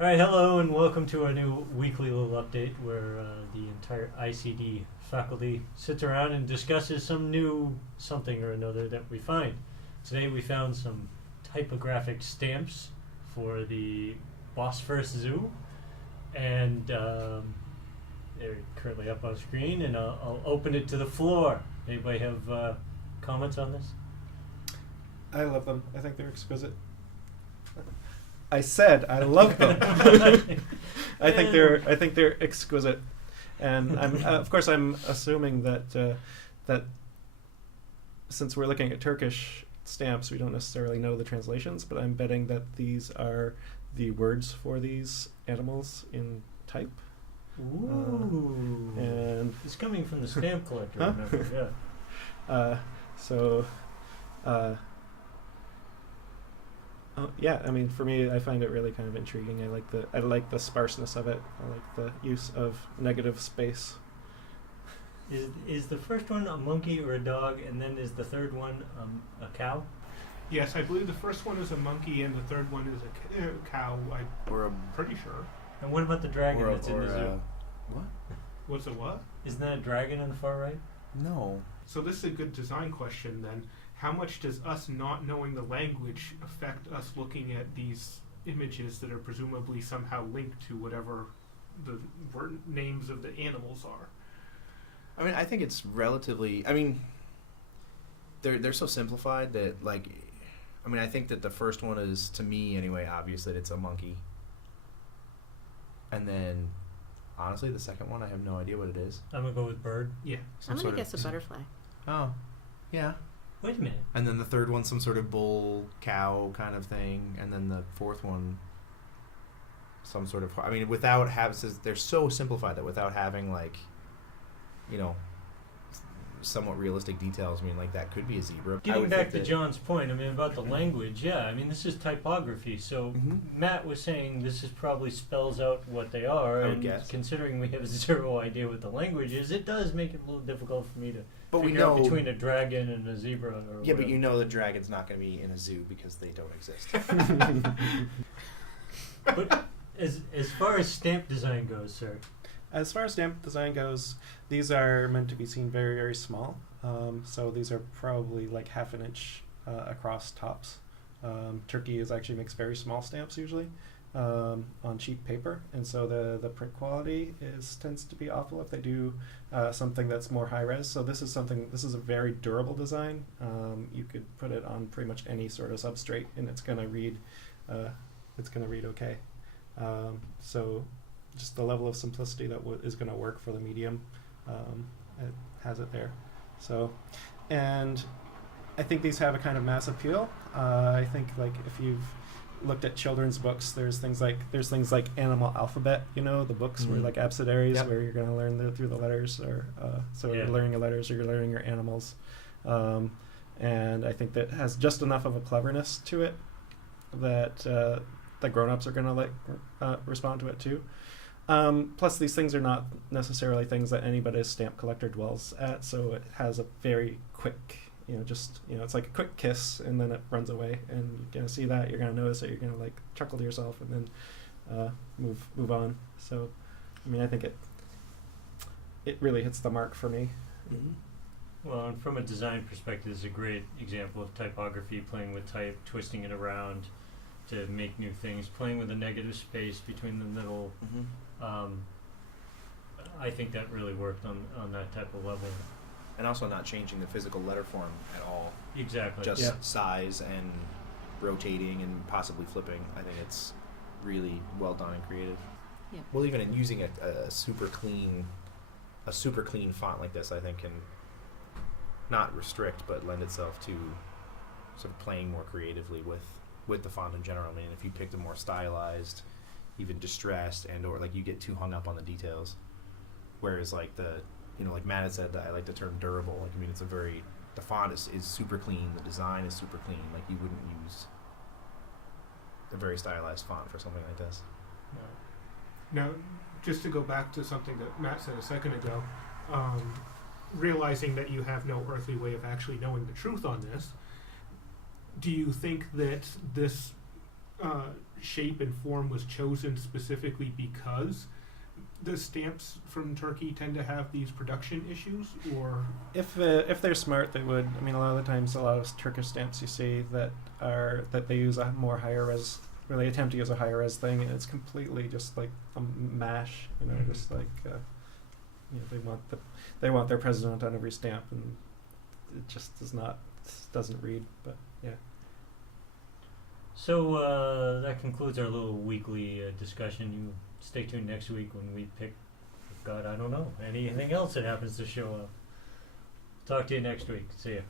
All right, hello and welcome to our new weekly little update where the entire ICD faculty sits around and discusses some new something or another that we find. Today we found some typographic stamps for the Bosphorus Zoo, and they're currently up on screen, and I'll open it to the floor. Anybody have comments on this? I love them. I think they're exquisite. I said I love them. I think they're exquisite, and I'm of course I'm assuming that that since we're looking at Turkish stamps, we don't necessarily know the translations, but I'm betting that these are the words for these animals in type. Ooh, and it's coming from the stamp collector. Remember? Yeah. Yeah, I mean, for me, I find it really kind of intriguing. I like the sparseness of it. I like the use of negative space. Is the first one a monkey or a dog, and then is the third one a cow? Yes, I believe the first one is a monkey and the third one is a cow. I'm pretty sure. And what about the dragon that's in the zoo? What? What's a what? Isn't that a dragon on the far right? No. So this is a good design question then. How much does us not knowing the language affect us looking at these images that are presumably somehow linked to whatever the names of the animals are? I mean, I think it's relatively. I mean, they're so simplified that, like, I mean, I think that the first one is, to me anyway, obvious that it's a monkey. And then, honestly, the second one, I have no idea what it is. I'm gonna go with bird. Yeah. I'm going to guess a butterfly. Oh, yeah. Wait a minute. And then the third one, some sort of bull, cow kind of thing. And then the fourth one, some sort of. I mean, without having. They're so simplified that without having, like, you know, somewhat realistic details. I mean, like, that could be a zebra. Getting back to John's point, I mean, about the language, yeah, I mean, this is typography, so Matt was saying this is probably spells out what they are, I would and guess. Considering we have zero idea what the language is, it does make it a little difficult for me to But we figure out know between a dragon and a zebra. Or yeah, whatever. but you know the dragon's not going to be in a zoo because they don't exist. But as far as stamp design goes, sir. As far as stamp design goes, these are meant to be seen very, very small. So these are probably like half an inch across tops. Turkey actually makes very small stamps usually on cheap paper, and so the print quality tends to be awful if they do something that's more high res. So this is a very durable design. You could put it on pretty much any sort of substrate, and it's gonna read okay. So just the level of simplicity that is going to work for the medium, it has it there. So, and I think these have a kind of mass appeal. I think, like, if you've looked at children's books, there's things like Animal Alphabet, you know, the books where like abecedaries, where you're going to learn through the letters, or you're learning your letters or you're learning your animals. And I think that has just enough of a cleverness to it that the grown-ups are going to respond to it too. Plus, these things are not necessarily things that anybody's stamp collector dwells at, so it has a very quick, it's like a quick kiss, and then it runs away, and you're gonna see that, you're gonna notice it, you're gonna like chuckle to yourself, and then move on. So, I mean, I think it really hits the mark for me. Mm-hmm. Well, and from a design perspective, it's a great example of typography, playing with type, twisting it around to make new things, playing with a negative space between the middle. I think that really worked on that type of level. And also not changing the physical letter form at all. Exactly. Just size and rotating and possibly flipping. I think it's really well done and creative. Yeah. Well, even in using a super clean font like this, I think can not restrict but lend itself to sort of playing more creatively with the font in general. I mean, if you picked a more stylized, even distressed, and or like you get too hung up on the details, whereas like like Matt had said, I like the term durable. Like, I mean, the font is super clean, the design is super clean. Like, you wouldn't use a very stylized font for something like this. No. Now, just to go back to something that Matt said a second ago, realizing that you have no earthly way of actually knowing the truth on this, do you think that this shape and form was chosen specifically because the stamps from Turkey tend to have these production issues, or If they're smart, they would. I mean, a lot of the times, a lot of Turkish stamps you see that they use a more higher res, or they attempt to use a higher res thing, and it's completely just like a mash. You know, Mhm. just like they want their president on every stamp, and it just doesn't read. But yeah. So that concludes our little weekly discussion. You stay tuned next week when we pick, God, I don't know, anything else that happens to show up. Talk to you next week. See ya.